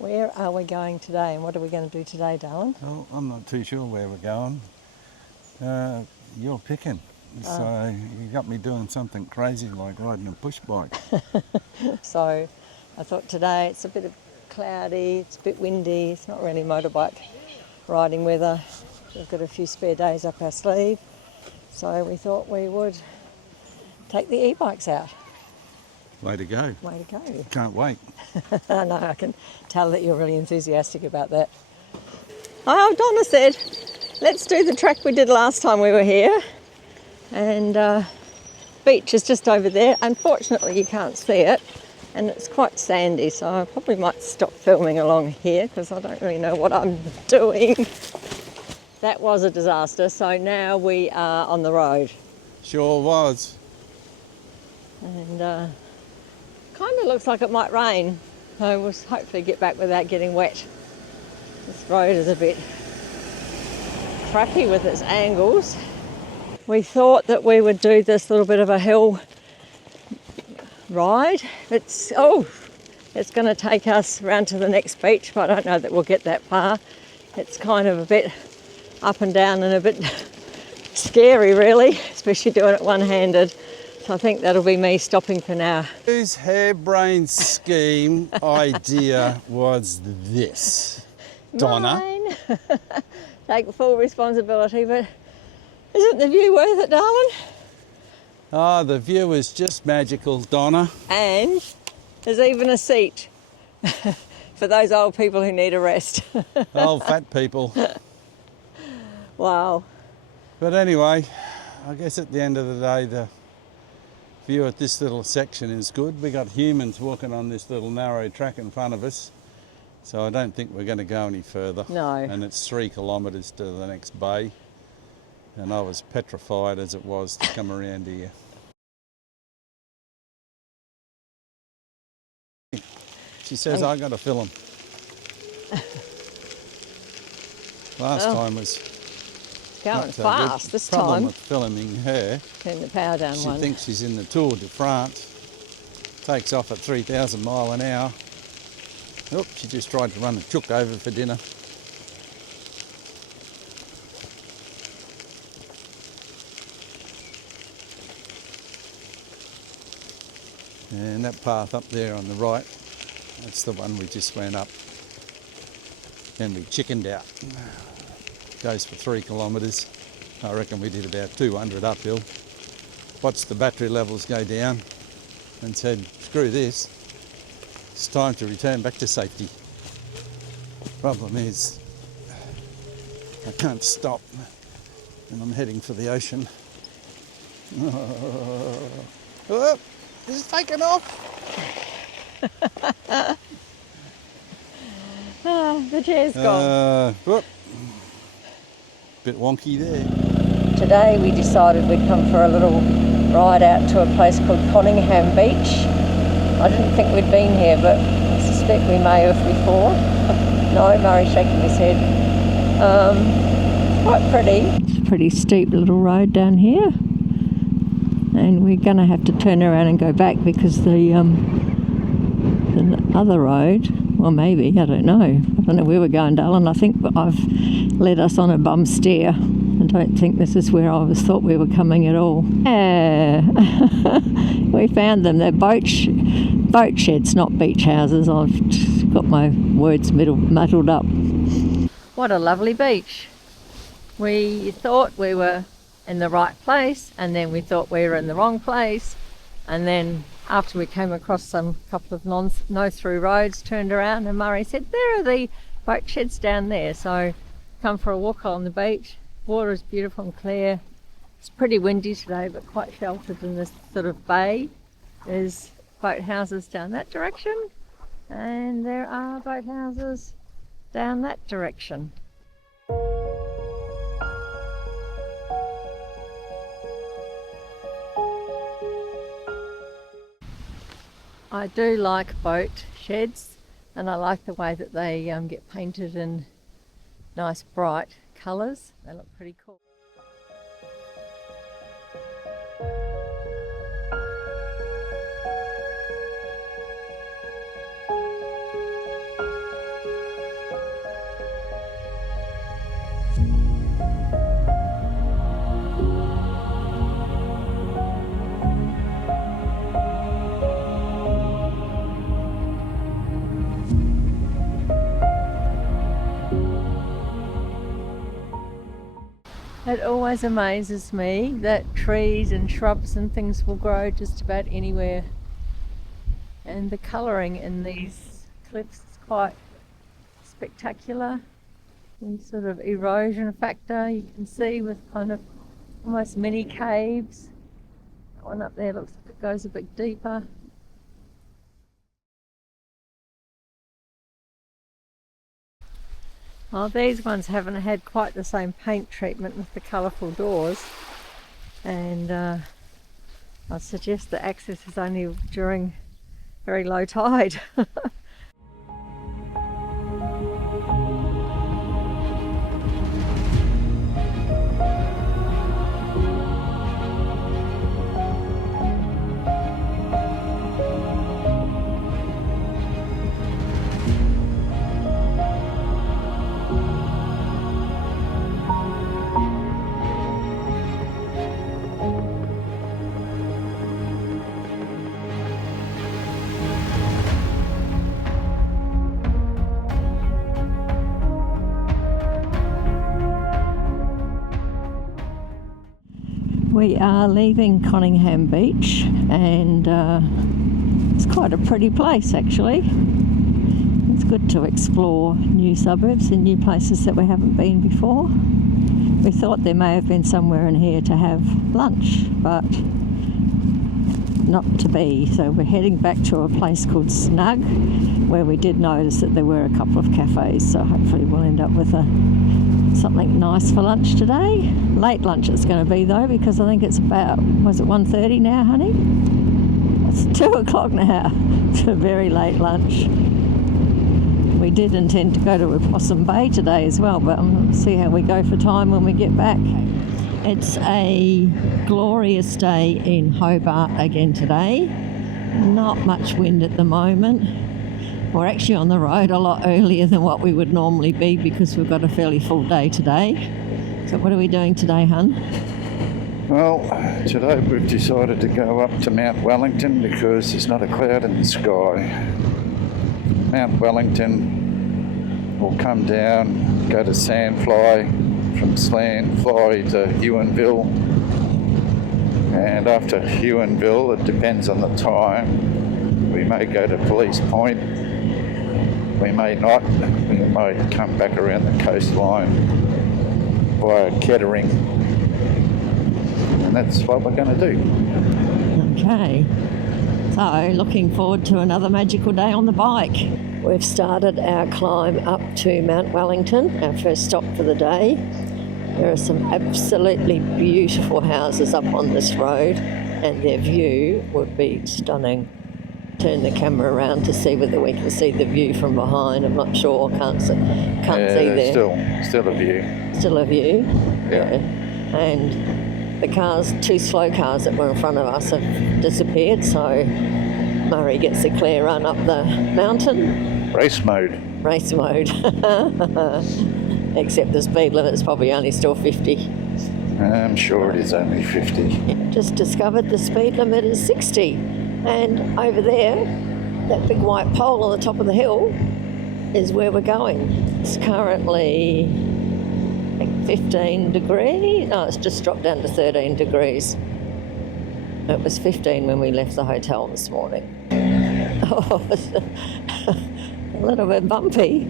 Where are we going today and what are we going to do today, darling? Well, I'm not too sure where we're going. You're picking. So you got me doing something crazy like riding a push bike. So I thought today it's a bit cloudy, it's a bit windy, it's not really motorbike riding weather. We've got a few spare days up our sleeve, so we thought we would take the e-bikes out. Way to go. Way to go. Can't wait. I know, I can tell that you're really enthusiastic about that. Oh, Donna said, let's do the track we did last time we were here. And beach is just over there. Unfortunately, you can't see it. And it's quite sandy, so I probably might stop filming along here because I don't really know what I'm doing. That was a disaster, so now we are on the road. Sure was. And kind of looks like it might rain, so we'll hopefully get back without getting wet. This road is a bit crappy with its angles. We thought that we would do this little bit of a hill ride. It's going to take us round to the next beach, but I don't know that we'll get that far. It's kind of a bit up and down and a bit scary really, especially doing it one-handed. So I think that'll be me stopping for now. Whose harebrained scheme idea was this, Donna? Mine. Take full responsibility, but isn't the view worth it, darling? Oh, the view is just magical, Donna. And there's even a seat for those old people who need a rest. Old fat people. Wow. But anyway, I guess at the end of the day, the view at this little section is good. We got humans walking on this little narrow track in front of us, so I don't think we're going to go any further. No. And it's 3 kilometres to the next bay, and I was petrified as it was to come around here. She says, I got to film. Last time was going fast good. this Problem time. with filming her. Turn the power down She one. thinks she's in the Tour de France. Takes off at 3,000 mile an hour. Oop, she just tried to run a chook over for dinner. And that path up there on the right, that's the one we just went up. And we chickened out. Goes for 3 kilometres. I reckon we did about 200 uphill. Watched the battery levels go down and said, screw this. It's time to return back to safety. Problem is, I can't stop and I'm heading for the ocean. Oh, it's taken off. The chair's gone. Whoop. Bit wonky there. Today we decided we'd come for a little ride out to a place called Cunningham Beach. I didn't think we'd been here, but I suspect we may have before. No, Murray's shaking his head. It's quite pretty. It's a pretty steep little road down here. And we're going to have to turn around and go back because the other road, well maybe, I don't know where we're going, darling. I think I've led us on a bum steer. I don't think this is where I thought we were coming at all. Yeah, we found them. They're boat sheds, not beach houses. I've got my words muddled up. What a lovely beach. We thought we were in the right place, and then we thought we were in the wrong place, and then after we came across some couple of no-through roads, turned around and Murray said, there are the boat sheds down there. So come for a walk on the beach. Water is beautiful and clear. It's pretty windy today, but quite sheltered in this sort of bay. There's boat houses down that direction, and there are boat houses down that direction. I do like boat sheds, and I like the way that they get painted in nice bright colours. They look pretty cool. It always amazes me that trees and shrubs and things will grow just about anywhere. And the colouring in these cliffs is quite spectacular. And sort of erosion factor you can see with kind of almost mini caves. That one up there looks like it goes a bit deeper. Well, these ones haven't had quite the same paint treatment with the colourful doors, and I'd suggest the access is only during very low tide. We are leaving Cunningham Beach, and it's quite a pretty place actually. It's good to explore new suburbs and new places that we haven't been before. We thought there may have been somewhere in here to have lunch, but not to be. So we're heading back to a place called Snug, where we did notice that there were a couple of cafes, so hopefully we'll end up with something nice for lunch today. Late lunch it's going to be though, because I think it's about, was it 1:30 now, honey? It's 2 o'clock now. It's a very late lunch. We did intend to go to Opossum Bay today as well, but we'll see how we go for time when we get back. It's a glorious day in Hobart again today. Not much wind at the moment. We're actually on the road a lot earlier than what we would normally be because we've got a fairly full day today. So what are we doing today, hun? Well, today we've decided to go up to Mount Wellington because there's not a cloud in the sky. Mount Wellington will come down, go to Sandfly, from Sandfly to Huonville, and after Huonville, it depends on the time, we may go to Police Point, we may not, we might come back around the coastline via Kettering, and that's what we're going to do. Okay, so looking forward to another magical day on the bike. We've started our climb up to Mount Wellington, our first stop for the day. There are some absolutely beautiful houses up on this road, and their view would be stunning. Turn the camera around to see whether we can see the view from behind. I'm not sure, can't see there. Still a view. Still a view? Yeah. And the cars, 2 slow cars that were in front of us have disappeared, so Murray gets a clear run up the mountain. Race mode. Race mode. Except the speed limit's probably only still 50. I'm sure it is only 50. Just discovered the speed limit is 60. And over there, that big white pole on the top of the hill is where we're going. It's currently, I think, 15 degrees. No, it's just dropped down to 13 degrees. It was 15 when we left the hotel this morning. Oh, it's a little bit bumpy.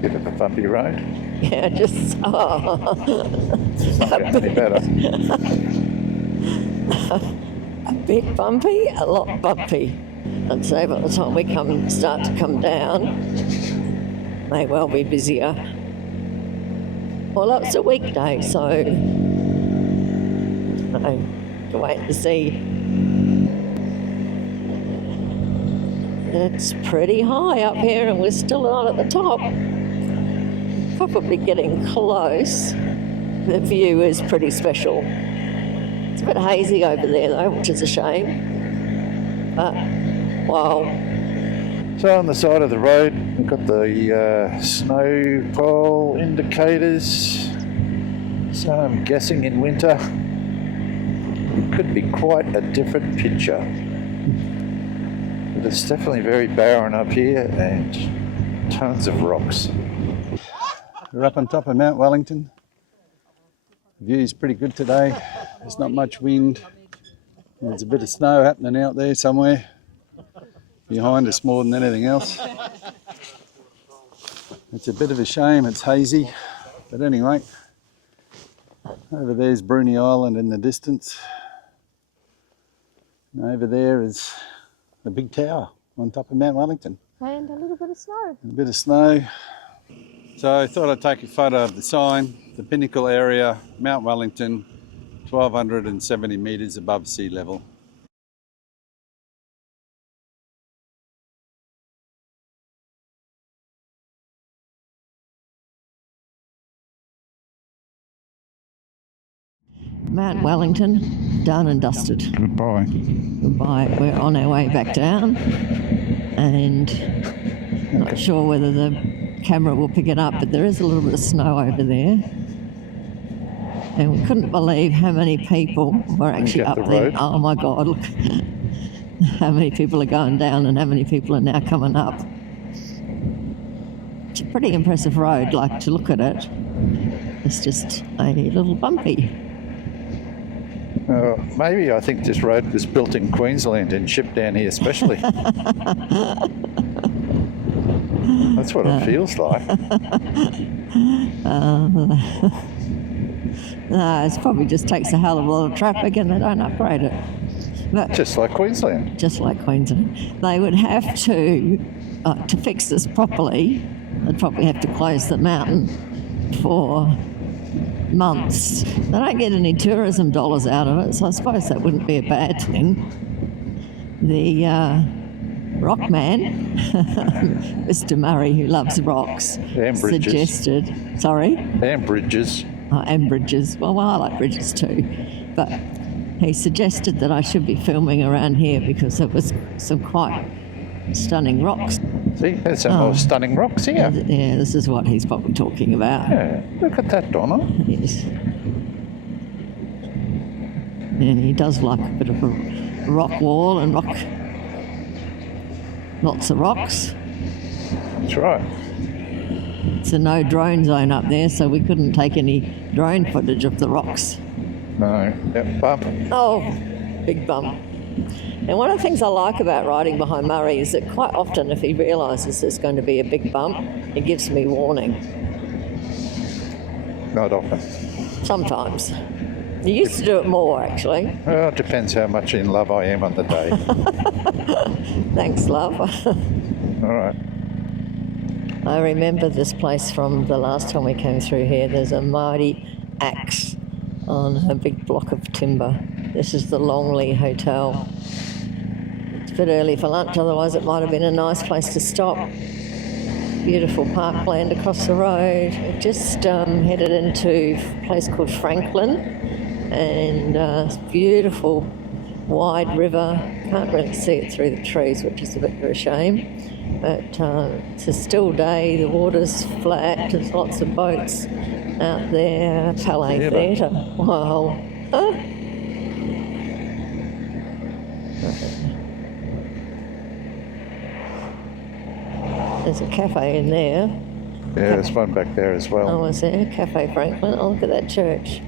Bit of a bumpy road. Yeah, just, It's not getting any better. a bit bumpy, a lot bumpy. I'd say by the time we start to come down, may well be busier. Well, it's a weekday, so to wait and see. It's pretty high up here, and we're still not at the top. Probably getting close. The view is pretty special. It's a bit hazy over there though, which is a shame. But, wow. So on the side of the road, we've got the snow pole indicators. So I'm guessing in winter, it could be quite a different picture. But it's definitely very barren up here and tons of rocks. We're up on top of Mount Wellington. The view's pretty good today. There's not much wind. There's a bit of snow happening out there somewhere behind us more than anything else. It's a bit of a shame, it's hazy. But anyway, over there's Bruny Island in the distance. And over there is the big tower on top of Mount Wellington. And a little bit of snow. A bit of snow. So I thought I'd take a photo of the sign, the pinnacle area, Mount Wellington, 1,270 metres above sea level. Mount Wellington, done and dusted. Goodbye. Goodbye. We're on our way back down, and not sure whether the camera will pick it up, but there is a little bit of snow over there. And we couldn't believe how many people were actually up there. Road. Oh my God, look how many people are going down and how many people are now coming up. It's a pretty impressive road, like to look at it. It's just a little bumpy. Maybe I think this road was built in Queensland and shipped down here specially. That's what it feels like. No, it probably just takes a hell of a lot of traffic and they don't upgrade it. But Just like Queensland. just like Queensland, they would have to fix this properly, they'd probably have to close the mountain for months. They don't get any tourism dollars out of it, so I suppose that wouldn't be a bad thing. The rock man, Mr. Murray, who loves rocks, And bridges. suggested, sorry? And bridges. And bridges. Well, I like bridges too. But he suggested that I should be filming around here because there was some quite stunning rocks. See, there's some more stunning rocks here. Yeah, this is what he's probably talking about. Yeah, look at that, Donna. Yes. Yeah, he does like a bit of a rock wall and lots of rocks. That's right. It's a no drone zone up there, so we couldn't take any drone footage of the rocks. No, yep, bump. Oh, big bump. And one of the things I like about riding behind Murray is that quite often if he realises there's going to be a big bump, he gives me warning. Not often. Sometimes. He used to do it more, actually. Well, it depends how much in love I am on the day. Thanks, love. All right. I remember this place from the last time we came through here. There's a mighty axe on a big block of timber. This is the Longley Hotel. It's a bit early for lunch, otherwise it might have been a nice place to stop. Beautiful parkland across the road. We've just headed into a place called Franklin, and beautiful wide river. Can't really see it through the trees, which is a bit of a shame. But it's a still day, the water's flat, there's lots of boats out there. Palais Theatre. Wow. Huh? There's a cafe in there. Yeah, there's one back there as well. Oh, is there? Cafe Franklin. Oh, look at that church.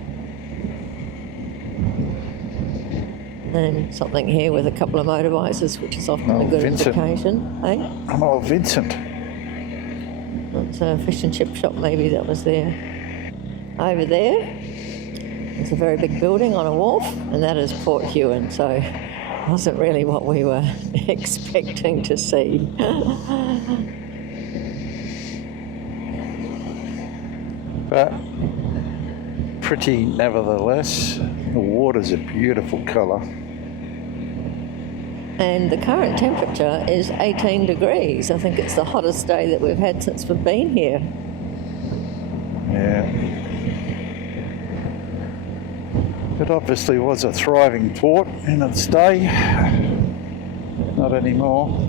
And something here with a couple of motorbikes, which is often a good Vincent. indication. Hey? Oh, Vincent. It's a fish and chip shop, maybe, that was there. Over there, there's a very big building on a wharf, and that is Port Huon, so it wasn't really what we were expecting to see. But pretty nevertheless. The water's a beautiful colour. And the current temperature is 18 degrees. I think it's the hottest day that we've had since we've been here. Yeah. It obviously was a thriving port in its day. Not anymore.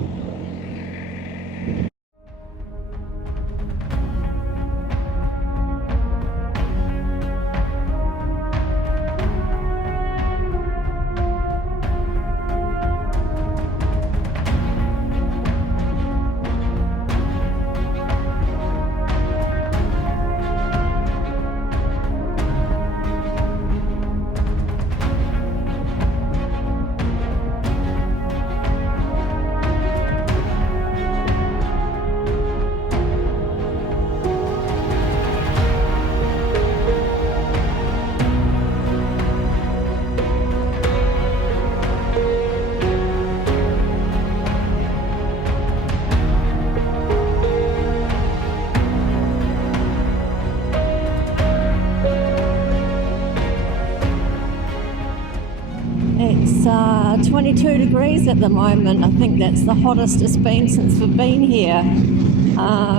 It's 22 degrees at the moment. I think that's the hottest it's been since we've been here.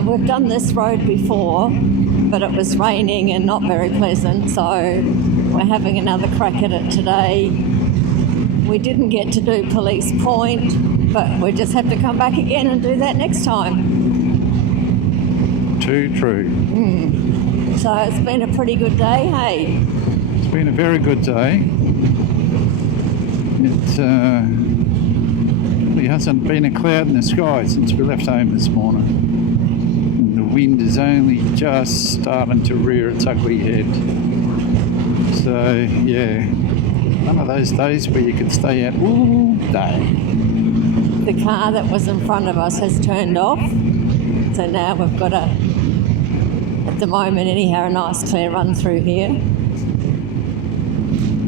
We've done this road before, but it was raining and not very pleasant, so we're having another crack at it today. We didn't get to do Police Point, but we just have to come back again and do that next time. Too true. So it's been a pretty good day, hey? It's been a very good day. It really hasn't been a cloud in the sky since we left home this morning. And the wind is only just starting to rear its ugly head. So, yeah, one of those days where you can stay out all day. The car that was in front of us has turned off, so now we've got at the moment anyhow, a nice clear run through here.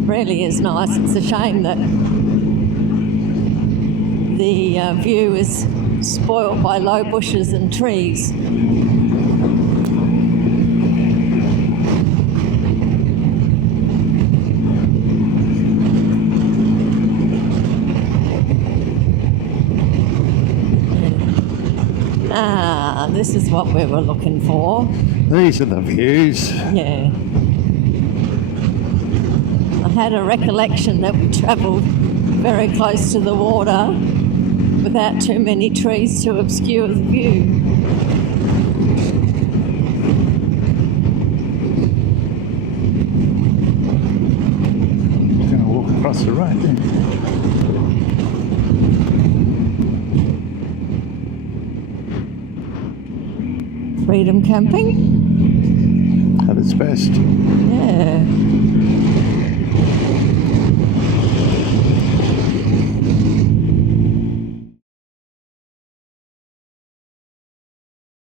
Really is nice. It's a shame that the view is spoilt by low bushes and trees. This is what we were looking for. These are the views. Yeah. I had a recollection that we travelled very close to the water without too many trees to obscure the view. Just going to walk across the road then. Freedom camping? At its best. Yeah.